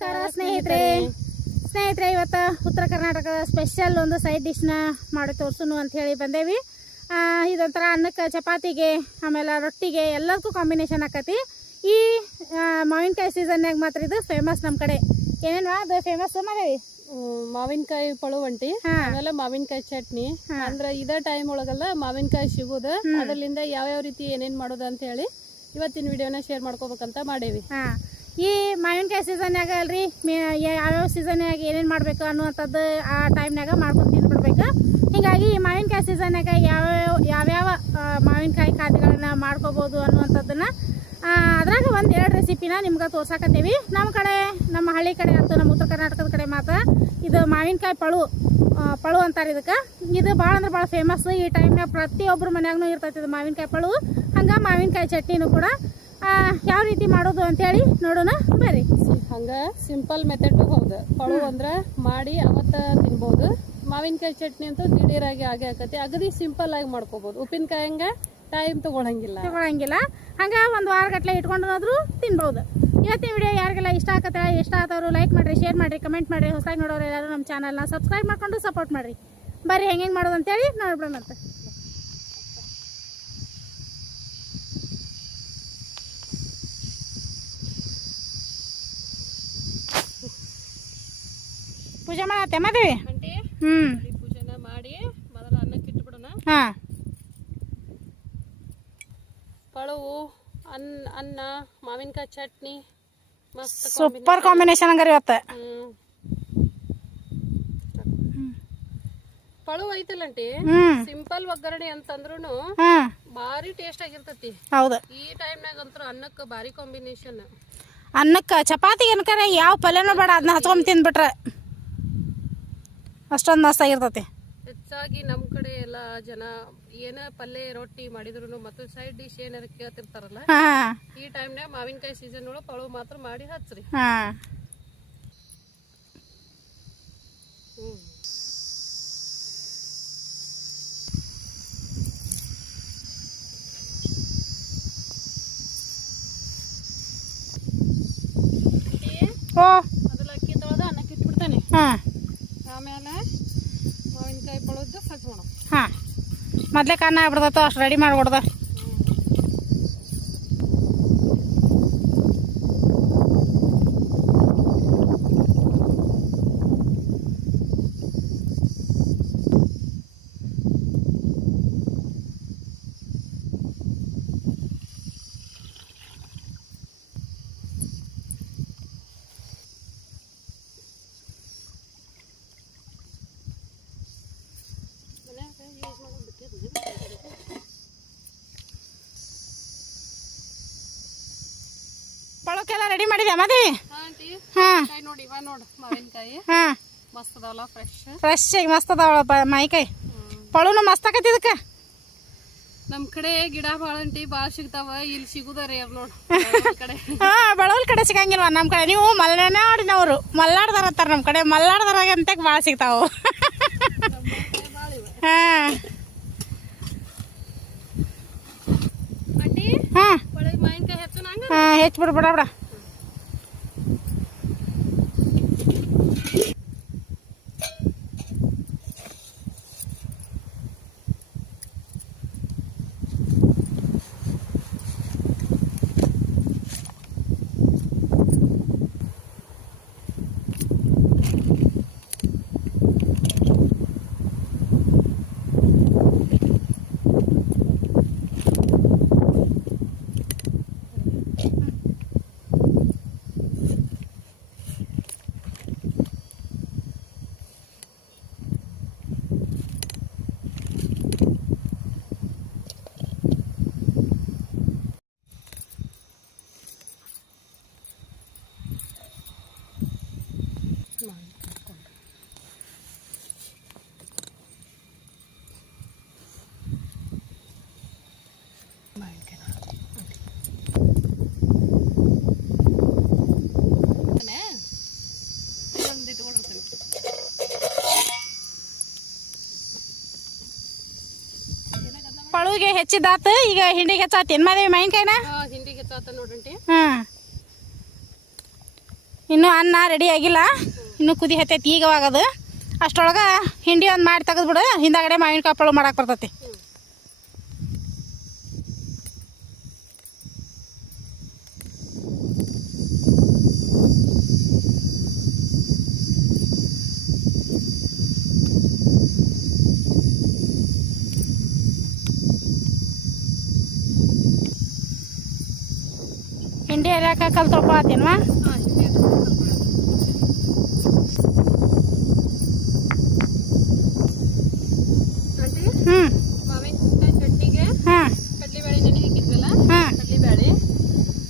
ನಮಸ್ಕಾರ ಸ್ನೇಹಿತರೆ. ಸ್ನೇಹಿತರೆ ಇವತ್ತು ಉತ್ತರ ಕರ್ನಾಟಕದ ಸ್ಪೆಷಲ್ ಒಂದು ಸೈಡ್ ಡಿಶ್ನ ಮಾಡಿ ತೋರ್ಸುನು ಅಂತ ಹೇಳಿ ಬಂದೇವಿ. ಇದೊಂಥರ ಅನ್ನಕ್ಕೆ ಚಪಾತಿಗೆ ಆಮೇಲೆ ರೊಟ್ಟಿಗೆ ಎಲ್ಲದಕ್ಕೂ ಕಾಂಬಿನೇಷನ್ ಆಕತಿ. ಈ ಮಾವಿನಕಾಯಿ ಸೀಸನ್ಯಾಗ ಮಾತ್ರ ಇದು ಫೇಮಸ್ ನಮ್ಮ ಕಡೆ. ಏನೇನು ಅದು ಫೇಮಸ್ ಮಾಡೇವಿ ಮಾವಿನಕಾಯಿ ಪಳುವಂಟಿ ಒಂಟಿ ಆಮೇಲೆ ಮಾವಿನಕಾಯಿ ಚಟ್ನಿ. ಅಂದ್ರೆ ಇದೇ ಟೈಮ್ ಒಳಗಲ್ಲ ಮಾವಿನಕಾಯಿ ಸಿಗೋದು. ಅದರಿಂದ ಯಾವ್ಯಾವ ರೀತಿ ಏನೇನ್ ಮಾಡೋದು ಅಂತ ಹೇಳಿ ಇವತ್ತಿನ ವಿಡಿಯೋನ ಶೇರ್ ಮಾಡ್ಕೋಬೇಕಂತ ಮಾಡೇವಿ. ಹಾಂ. ಈ ಮಾವಿನಕಾಯಿ ಸೀಸನ್ಯಾಗ ಅಲ್ರಿ, ಮೇ ಯಾವ್ಯಾವ ಸೀಸನ್ಯಾಗ ಏನೇನು ಮಾಡಬೇಕು ಅನ್ನುವಂಥದ್ದು ಆ ಟೈಮ್ನಾಗ ಮಾಡ್ಕೊಂಡು ತಿಂದ್ಬಿಡ್ಬೇಕು. ಹೀಗಾಗಿ ಈ ಮಾವಿನಕಾಯಿ ಸೀಸನ್ಯಾಗ ಯಾವ್ಯಾವ ಯಾವ್ಯಾವ ಯಾವ ಮಾವಿನಕಾಯಿ ಖಾದ್ಯಗಳನ್ನ ಮಾಡ್ಕೋಬೋದು ಅನ್ನುವಂಥದ್ದನ್ನು ಅದ್ರಾಗ ಒಂದು ಎರಡು ರೆಸಿಪಿನ ನಿಮ್ಗೆ ತೋರ್ಸಾಕತ್ತೀವಿ. ನಮ್ಮ ಕಡೆ, ನಮ್ಮ ಹಳ್ಳಿ ಕಡೆ ಅಂತ ನಮ್ಮ ಉತ್ತರ ಕರ್ನಾಟಕದ ಕಡೆ ಮಾತ್ರ ಇದು ಮಾವಿನಕಾಯಿ ಪಳು ಪಳು ಅಂತಾರೆ ಇದಕ್ಕೆ. ಇದು ಭಾಳ ಅಂದ್ರೆ ಭಾಳ ಫೇಮಸ್ ಈ ಟೈಮ್ನಾಗ ಪ್ರತಿಯೊಬ್ಬರ ಮನ್ಯಾಗೂ ಇರ್ತೈತಿ ಇದು ಮಾವಿನಕಾಯಿ ಪಳು. ಹಂಗೆ ಮಾವಿನಕಾಯಿ ಚಟ್ನಿನೂ ಕೂಡ ಯಾವ ರೀತಿ ಮಾಡೋದು ಅಂತೇಳಿ ನೋಡೋಣ ಬರ್ರಿ. ಹಂಗೆ ಸಿಂಪಲ್ ಮೆಥಡ್ ಹೌದು. ಪಳು ಅಂದ್ರೆ ಮಾಡಿ ಅವತ್ತ ತಿನ್ಬೋದು. ಮಾವಿನಕಾಯಿ ಚಟ್ನಿ ಅಂತೂ ದಿಢೀರಾಗಿ ಆಗೇ ಆಕತಿ. ಅಗದಿ ಸಿಂಪಲ್ ಆಗಿ ಮಾಡ್ಕೋಬಹುದು ಉಪ್ಪಿನಕಾಯಿ ಹಂಗ ಟೈಮ್ ತಗೊಳಂಗಿಲ್ಲ. ತಗೊಳಂಗಿಲ್ಲ. ಹಂಗೆ ಒಂದು ವಾರ ಗಟ್ಲೆ ಇಟ್ಕೊಂಡಾದ್ರೂ ತಿನ್ಬೋದು. ಇವತ್ತಿನ ವಿಡಿಯೋ ಯಾರಿಗೆಲ್ಲ ಇಷ್ಟ ಆಗತ್ತೆ ಇಷ್ಟ ಆದವರು ಲೈಕ್ ಮಾಡಿರಿ ಶೇರ್ ಮಾಡಿರಿ ಕಮೆಂಟ್ ಮಾಡಿರಿ. ಹೊಸದಾಗಿ ನೋಡೋರು ಎಲ್ಲರೂ ನಮ್ಮ ಚಾನಲ್ನ ಸಬ್ಸ್ಕ್ರೈಬ್ ಮಾಡ್ಕೊಂಡು ಸಪೋರ್ಟ್ ಮಾಡಿರಿ. ಬರ್ರಿ ಹೆಂಗೆ ಹೆಂಗೆ ಮಾಡೋದು ಅಂತೇಳಿ ನೋಡ್ಬಿಡೋಣಂತೆ ಪೂಜೆ ಮಾಡತ್ತೆ ಮದ್ವಿ? ಹ್ಮ್. ಪೂಜೆನ ಮಾಡಿ ಮೊದಲ ಅನ್ನಕ್ಕೆ ಇಟ್ಬಿಡೋಣ. ಹಾ. ಪಳವು ಅನ್ನ ಅನ್ನ ಮಾವಿನಕಾಯಿ ಚಟ್ನಿ ಮಸ್ತ್ ಸೂಪರ್ ಕಾಂಬಿನೇಷನ್ ಹಂಗಾರ ಇವತ್ತ. ಪಳು ಐತಲ್ಲಂಟಿ ಸಿಂಪಲ್ ಒಗ್ಗರಣೆ ಅಂತಂದ್ರೂನು ಭಾರಿ ಟೇಸ್ಟ್ ಆಗಿರ್ತತಿ. ಹೌದು. ಈ ಟೈಮ್ನಾಗ ಅಂತೂ ಅನ್ನಕ್ಕೆ ಭಾರಿ ಕಾಂಬಿನೇಷನ್ ಅನ್ನಕ್ಕೆ ಚಪಾತಿ ಏನಕರ ಯಾವ ಪಲ್ಯನೂ ಬೇಡ ಅದನ್ನ ಹಚ್ಕೊಂಡ್ ತಿಂದ್ಬಿಟ್ರೆ. ಅಷ್ಟೊಂದು ಮಸ್ತ್ ಆಗಿರ್ತತಿ. ಹೆಚ್ಚಾಗಿ ನಮ್ಮ ಕಡೆ ಎಲ್ಲ ಜನ ಏನ ಪಲ್ಯ ರೊಟ್ಟಿ ಮಾಡಿದ್ರು ಮತ್ತು ಸೈಡ್ ಡಿಶ್ ಏನಾರ ಕೇಳ್ತಿರ್ತಾರಲ್ಲ ಈ ಟೈಮ್ನಾಗ ಮಾವಿನಕಾಯಿ ಸೀಸನ್ ಒಳಗೆ ಪಳು ಮಾತ್ರ ಮಾಡಿ ಹಚ್ರಿ. ಹಾಂ. ಹ್ಮ್. ಮೊದಲು ಅಕ್ಕಿ ತೊಳೆದ ಅನ್ನಕ್ಕೆ ಇಟ್ಬಿಡ್ತಾನೆ. ಹಾಂ ಆಮೇಲೆ ಮಾವಿನಕಾಯಿ ಪಳದ್ದು ಹಚ್ ಮಾಡೋಣ ಹಾಂ. ಮೊದ್ಲೇ ಕನ್ನ ಆಗ್ಬಿಡ್ತೈತೋ ಅಷ್ಟು ರೆಡಿ ಮಾಡ್ಬಿಡ್ದ ಮನ್ಯಾಗ ಯೂಸ್ ಮಾಡೋದು ಬಿಟ್ಟಿದ್ದು ಪಳಕ್ಕೆಲ್ಲ ರೆಡಿ ಮಾಡಿದೆ ಮದಿ ಹಾಂ ನೋಡಿ ಇವ ನೋಡು ಮಾವಿನಕಾಯಿ. ಹಾಂ. ಮಸ್ತ್ ಅದಾವಲ್ಲ ಫ್ರೆಶ್ ಫ್ರೆಶ್ ಆಗಿ ಮಸ್ತ್ ಅದಾವಳ ಮಾಯಿಕಾಯಿ ಪಳುನು ಮಸ್ತ್ ಆಕತಿ ಇದಕ್ಕೆ? ನಮ್ ಕಡೆ ಗಿಡ ಭಾಳ ಅಂಟಿ ಭಾಳ ಸಿಗ್ತಾವ ಇಲ್ಲಿ ಸಿಗುದಾರ ಹಾ ನೋಡು. ಕಡೆ. ಹಾಂ ಬೆಳವಲ್ ಕಡೆ ಸಿಗಂಗಿಲ್ವ ನಮ್ಮ ಕಡೆ? ನೀವು ಮಲೆನಾಡಿನವರು ಮಲ್ನಾಡ್ದಾರ ಅಂತಾರೆ ನಮ್ಮ ಕಡೆ. ಮಲ್ನಾಡ್ದಾರಾಗ ಅಂತ ಭಾಳ ಸಿಗ್ತಾವು? ಹಾ. ಹಾಂ. ಹೆಚ್ಚು ಹಾಂ ಹೆಚ್ಚು ಬಿಡು ಬಿಡ ಬಿಡ ಒಂದು ಇಟ್ಕೊಂಡಿರ್ತೀನಿ ಪಳುಗೆ ಹೆಚ್ಚಿದಾತ ಈಗ ಹಿಂಡಿಗೆ ಹೆಚ್ಚಾತಿ. ಏನು ಮಾದೇವಿ ಮಾವಿನಕಾಯಿನ? ಹಿಂಡಿಗೆ ತಾತ ನೋಡ್ರಂಟಿ ಹಾಂ. ಇನ್ನೂ ಅನ್ನ ರೆಡಿ ಆಗಿಲ್ಲ. ಇನ್ನು ಕುದಿ ಹತ್ತೈತಿ ಈಗವಾಗದು ಅಷ್ಟರೊಳಗೆ ಹಿಂಡಿ ಒಂದು ಮಾಡಿ ತೆಗೆದ್ಬಿಡು. ಹಿಂದಾಗಡೆ ಮಾವಿನಕಾಯಿ ಪಳು ಮಾಡಕ್ಕೆ ಬರ್ತೈತಿ. ಹಿಂಡಿ ಹರಿಯಾಕ ಕಲ್ ತೊಳ್ಕೊಳತ್ತೇನ್ವಾ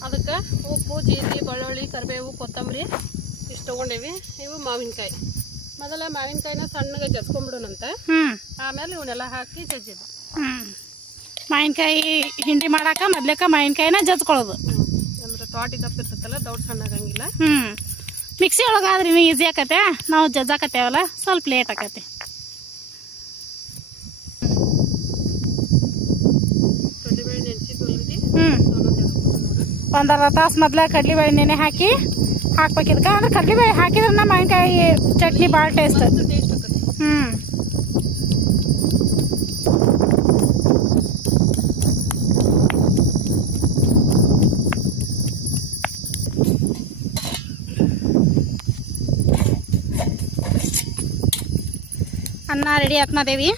ಅದಕ್ಕೆ ಉಪ್ಪು ಜೀರಿಗೆ ಬೆಳ್ಳುಳ್ಳಿ ಕರಿಬೇವು ಕೊತ್ತಂಬರಿ ಇಷ್ಟು ತೊಗೊಂಡೇವಿ. ಇವು ಮಾವಿನಕಾಯಿ. ಮೊದಲ ಮಾವಿನಕಾಯಿನ ಸಣ್ಣಗೆ ಜಜ್ಕೊಂಡ್ಬಿಡೋಣಂತ ಆಮೇಲೆ ಇವನ್ನೆಲ್ಲ ಹಾಕಿ ಜಜ್ಜಿದ್ದು ಮಾವಿನಕಾಯಿ ಹಿಂಡಿ ಮಾಡಾಕ ಮೊದ್ಲೇಕ ಮಾವಿನಕಾಯಿನ ಜಜ್ಕೊಳ್ಳೋದು ತೋಟಿ ಕಪ್ ಇರ್ತೈತಲ್ಲ ದೊಡ್ಡ ಸಣ್ಣ ಆಗಂಗಿಲ್ಲ ಹ್ಞೂ ಮಿಕ್ಸಿ ಒಳಗಾದ್ರೆ ಇನ್ನೂ ಈಸಿ ಆಕತೆ ನಾವು ಜಜ್ಜಾಕತ್ತೇವಲ್ಲ ಸ್ವಲ್ಪ ಲೇಟ್ ಆಕತಿ ಕಡ್ಲಿಬೇಳೆ ನೆನೆಸಿದ್ದು ಅಲ್ರಿ? ಹ್ಞೂ ತೊಗೊಂಡು ನೋಡ್ರಿ ಒಂದು ತಾಸು ಮೊದ್ಲ ಕಡ್ಲಿಬೇಳೆ ನೆನೆ ಹಾಕಿ ಹಾಕ್ಬೇಕಿದ್ಕ ಅಂದ್ರೆ ಕಡ್ಲಿಬೇಳೆ ಹಾಕಿದ್ರೆ ಮಾವಿನಕಾಯಿ ಚಟ್ನಿ ಭಾಳ ಟೇಸ್ಟ್ ಮಸ್ತ್ ಟೇಸ್ಟ್ ಆಕತಿ ಹ್ಞೂ ಅನ್ನ ರೆಡಿ ಆತ್ಮದೇವಿ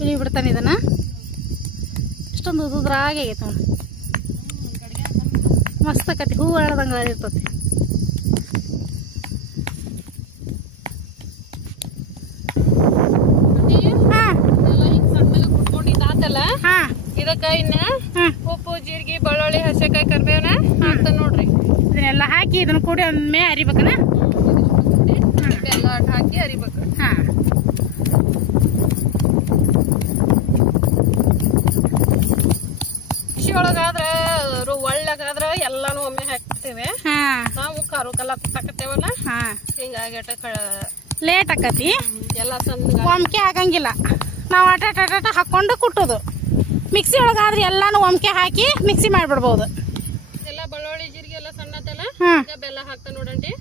ಇಳಿ ಬಿಡ್ತಾನೆ ಇದನ್ನ. ಇಷ್ಟೊಂದು ಉದುದ್ರಾಗೆ ಆಗೈತೆ ನೋಡಿ. ಮಸ್ತ್ ಆಕತಿ ಹೂ. ಆಡ್ದಂಗೆ ಇರ್ತತಿ ಎಲ್ಲ ಇದಕ್ಕ ಇನ್ನ ಹಾಂ. ಉಪ್ಪು ಜೀರಿಗೆ ಬೆಳ್ಳುಳ್ಳಿ ಹಸಿಕಾಯಿ ಕರಿಬೇವನ ಅಂತ ನೋಡ್ರಿ. ಇದನ್ನೆಲ್ಲ ಹಾಕಿ ಇದನ್ನ ಕೂಡಿ ಒಮ್ಮೆ ಅರಿಬೇಕನ? ಬೆಲ್ಲ ಅಟ್ ಹಾಕಿ ಅರಿಬೇಕು ಹಾಂ ಕೃಷಿ ಒಳಗಾದ್ರ ಒಳ್ಳಗಾದ್ರ ಎಲ್ಲಾನು ಒಮ್ಮೆ ಹಾಕ್ತೇವೆ. ನಾವು ಕರು ಕಲ್ಲ ಕುಟ್ಟಾಕತ್ತೇವಲ್ಲ ಹಿಂಗಾಗಿ ಲೇಟ್ ಆಕತಿ. ಎಲ್ಲ ಸಣ್ಣ ಒಮ್ಕೆ ಆಗಂಗಿಲ್ಲ. ನಾವು ಅಟಾಟ ಅಟಾಟ ಹಾಕೊಂಡು ಕುಟ್ಟೋದು. ಮಿಕ್ಸಿ ಒಳಗಾದ್ರೆ ಎಲ್ಲಾನು ಒಮ್ಕೆ ಹಾಕಿ ಮಿಕ್ಸಿ ಮಾಡಿಬಿಡ್ಬೋದು. ಎಲ್ಲ ಬೆಳ್ಳುಳ್ಳಿ ಜೀರಿಗೆ ಎಲ್ಲ ಸಣ್ಣದೆಲ್ಲ ಬೆಲ್ಲ ಹಾಕ್ತಾ ನೋಡಂಡಿ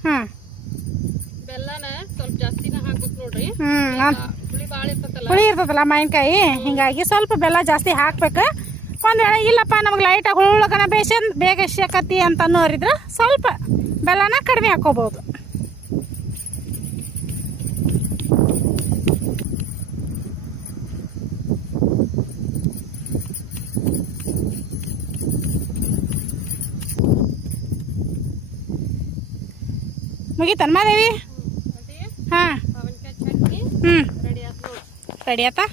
ಬೆಲ್ಲನ ಸ್ವಲ್ಪ ಜಾಸ್ತಿನ ಹಾಕ್ಬೇಕು ನೋಡ್ರಿ. ಹುಳಿ ಬಾಳ ಇರ್ತದಲ್ಲ ಹುಳಿ ಇರ್ತದಲ್ಲ ಮಾವಿನಕಾಯಿ. ಹಿಂಗಾಗಿ ಸ್ವಲ್ಪ ಬೆಲ್ಲ ಜಾಸ್ತಿ ಹಾಕ್ಬೇಕು. ಒಂದು ವೇಳೆ ಇಲ್ಲಪ್ಪ ನಮಗೆ ಲೈಟಾಗಿ ಹುಳುಕನ ಬೇಷ ಬೇಗ ಶಕತಿ ಅಂತ ಅನ್ನೋರಿದ್ರೆ ಸ್ವಲ್ಪ ಬೆಲ್ಲನ ಕಡಿಮೆ ಹಾಕೋಬೋದು. ಮುಗೀತನ್ ಮಾದೇವಿ ಅದೇ ಹಾಂ. ಮಾವಿನಕಾಯಿ ಚಟ್ನಿ ಹ್ಞೂ ರೆಡಿ ಆಯ್ತು ನೋಡಿ ರೆಡಿ ಆತಾ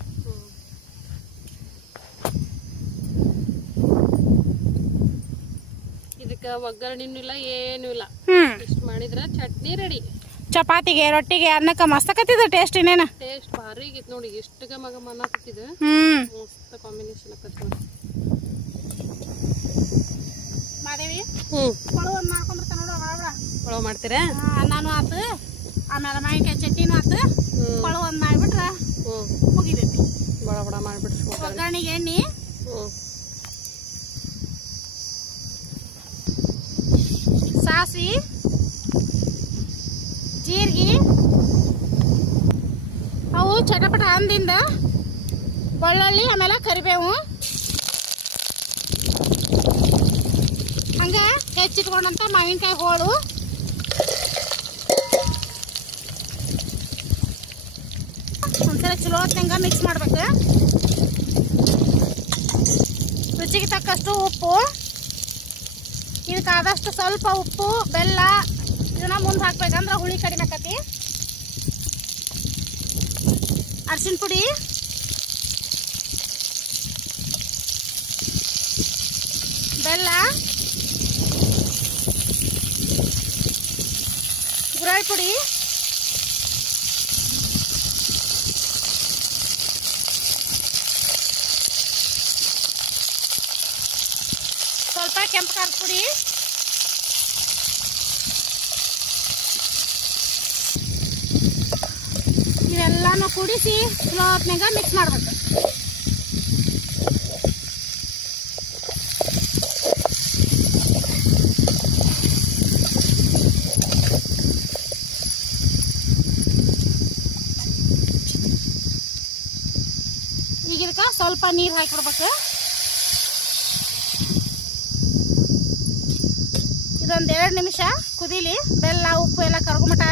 ಇದಕ್ಕೆ ಒಗ್ಗರಣೆನೂ ಇಲ್ಲ ಏನೂ ಇಲ್ಲ. ಹ್ಞೂ ಇಷ್ಟು ಮಾಡಿದ್ರ ಚಟ್ನಿ ರೆಡಿ ಚಪಾತಿಗೆ ರೊಟ್ಟಿಗೆ ಅನ್ನಕ್ಕೆ ಮಸ್ತಕತ್ತಿದ ಟೇಸ್ಟ್ ಇನ್ನೇನ? ಟೇಸ್ಟ್ ಭಾರಿ ಆಗಿತ್ತು ನೋಡಿ ಎಷ್ಟು ಮಗ ಮನಕತ್ತಿದ ಹ್ಮ್. ಮಸ್ತ್ ಕಾಂಬಿನೇಷನ್ ಆಕತಿ ನೋಡಿ. ಮಾದೇವಿ? ಹ್ಞೂ ಕೊಳು ಒಂದು ಮಾಡ್ಕೊಂಡ್ಬಿಡ್ತ ನೋಡು ಬಾಳ ಒಳಗೆ. ಮಾಡ್ತೀರಾ? ನಾನು ಆತು. ಆಮೇಲೆ ಮಾವಿನಕಾಯಿ ಚಟ್ನಿನೂ ಆತು. ಹ್ಞೂ ಕೊಳು ಒಂದು ಮಾಡಿಬಿಟ್ರೆ ಹ್ಞೂ ಮುಗಿದೈತಿ ಬಡ ಬಡ ಮಾಡಿಬಿಡ್ರಿ ಒಗ್ಗರಣೆಗೆ ಎಣ್ಣೆ. ಹ್ಞೂ ಸಾಸಿವೆ ಜೀರಿಗೆ. ಅವು ಚಟಪಟ ಅಂದಿಂದ ಬೆಳ್ಳುಳ್ಳಿ ಆಮೇಲೆ ಕರಿಬೇವು. ಹಂಗೆ ಹೆಚ್ಚಿಟ್ಕೊಂಡಂಥ ಮಾವಿನಕಾಯಿ ಹೋಳು. ಒಂದ್ಸಲ ಚಲೋ ಹೊತ್ತಂಗೆ ಮಿಕ್ಸ್ ಮಾಡ್ಬೇಕು. ರುಚಿಗೆ ತಕ್ಕಷ್ಟು ಉಪ್ಪು. ಇದಕ್ಕೆ ಆದಷ್ಟು ಸ್ವಲ್ಪ ಉಪ್ಪು, ಬೆಲ್ಲ, ಇದನ್ನ ಮುಂದೆ ಹಾಕ್ಬೇಕಂದ್ರೆ ಹುಳಿ ಕಡಿಮೆ ಆಕತಿ. ಅರ್ಶಿನ ಪುಡಿ. ಬೆಲ್ಲ. ಗುರಾಳ್ ಪುಡಿ. ಖಾರದ ಪುಡಿ ಇವೆಲ್ಲಾನು ಕುಡಿಸಿ ಸ್ಲೋ ಮಿಕ್ಸ್ ಮಾಡ್ಬೇಕು. ಈಗ ಇದಕ್ಕೆ ಸ್ವಲ್ಪ ನೀರು ಹಾಕಿಬಿಡ್ಬೇಕು ಎರಡು ನಿಮಿಷ ಕುದೀಲಿ ಬೆಲ್ಲ ಉಪ್ಪು ಎಲ್ಲ ಕರ್ಗುಮಟ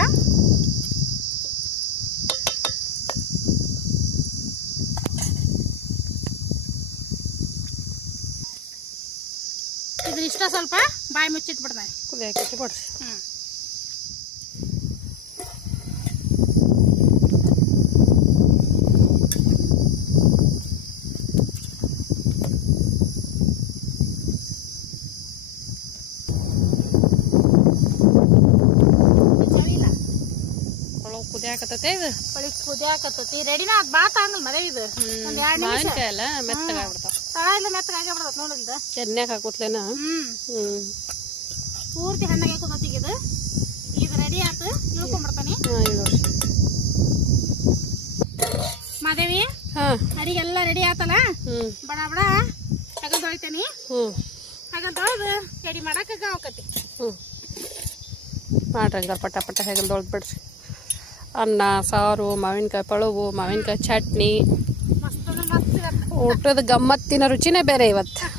ಇದು ಇಷ್ಟ ಸ್ವಲ್ಪ ಬಾಯಿ ಮುಚ್ಚಿಟ್ಬಿಡ್ತಾನೆ. ಕುದಿಯಾಕೈತಿ ಕೊಡ್ರಿ ಹ್ಮ್ ಈ ಚಳಿ ಇಲ್ಲ ಒಳಗೆ ಕುದಿಯಾಕತ್ತೈತೆ ಇದು? ಕುದಿಯಾಕತ್ತತಿ ರೆಡಿನ ಅದು ಭಾಳ ತಾಂಗಲ್ ಮರೆ ಇದು. ಒಂದ್ ಎರಡು ನಿಮಿಷ. ಮಾವಿನಕಾಯಿ ಎಲ್ಲ ಮೆತ್ತಗಾಗ್ಬಿಡ್ತಾವ ತಳ ಇಲ್ಲ ಮೆತ್ತಗಾಗೇ ನೋಡಿದ ಎಣ್ಣೆಗೆ ಹಾಕುತ್ಲೇನ ಹ್ಞೂ ಪೂರ್ತಿ ಹಣ್ಣಾಗೆ ಕುದತಿ ಇದು. ಇದು ರೆಡಿ ಆತು. ಇಳ್ಕೊಂಡ್ಬಿಡ್ತಾನೆ ಹಾಂ ಇದು ಮಾದೇವಿ ಹಾಂ. ಅಡಿಗೆಲ್ಲ ರೆಡಿ ಆತಲ್ಲ? ಹ್ಞೂ ಬಡ ಬಡ. ತಗದ್ ಹೊಳಿತೇನಿ ಹ್ಞೂ ಹಾಗಂತ ತೊಳೆದು ರೆಡಿ ಮಾಡಕ್ಕೆ ಗಾವಕತಿ ಹ್ಞೂ ಮಾಡ್ರಿ ಹಂಗಾರೆ ಪಟ ಪಟ ಹೇಗೆ ತೊಳ್ದು ಬಿಡ್ರಿ. ಅನ್ನ ಸಾರು ಮಾವಿನಕಾಯಿ ಪಳವು ಮಾವಿನಕಾಯಿ ಚಟ್ನಿ. ಊಟದ ಗಮ್ಮತ್ತಿನ ರುಚಿನೇ ಬೇರೆ ಇವತ್ತು.